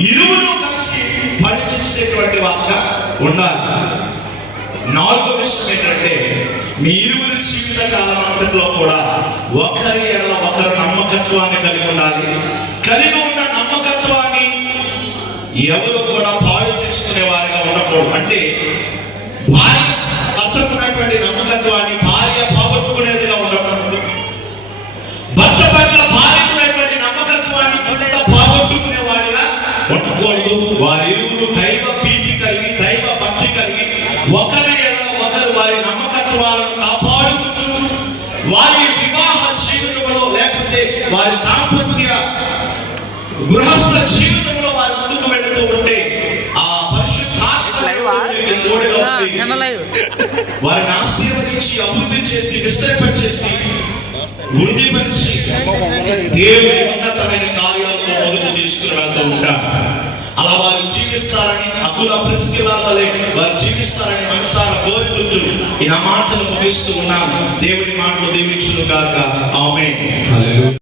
ఇరువురు కలిసి పని చేసేటువంటి వారుగా ఉండాలి. నాలుగో విషయం ఏంటంటే మీ ఇరువురి జీవిత కాలమంతట్లో కూడా ఒకరి ఎడల ఒకరు నమ్మకత్వాన్ని కలిగి ఉండాలి. కలిగి ఉన్న నమ్మకత్వాన్ని ఎవరు కూడా పాడు చేసుకునే వారిగా ఉండకూడదు. అంటే భార్య వారిరువురు దైవ భీతి కలిగి దైవ భక్తి కలిగి ఒకరి ఒకరు వారి నమ్మకత్వాలను కాపాడుకుంటూ వారి వివాహ జీవితంలో లేకపోతే వారి దాంపత్య గృహస్థ జీవితంలో వారు ముందుకు వెళుతూ ఉంటే ఆ పరిశుద్ధాత్మ వారిని ఆశీర్వదించి అభివృద్ధి చేసి విస్తరింపచేసి వృద్ధిపరిచి దేవుని ఉన్నతమైన కార్యాలతో మొదలు తీసుకుని వెళ్తూ ఉంటారు. వారు జీవిస్తారని అకుల ప్రిస్కిలా వలె వారు జీవిస్తారని మనసారా కోరుకుంటూ ఈ నా మాటలు ముగిస్తూ ఉన్నాను. దేవుడి మాటలు దీవించును కాక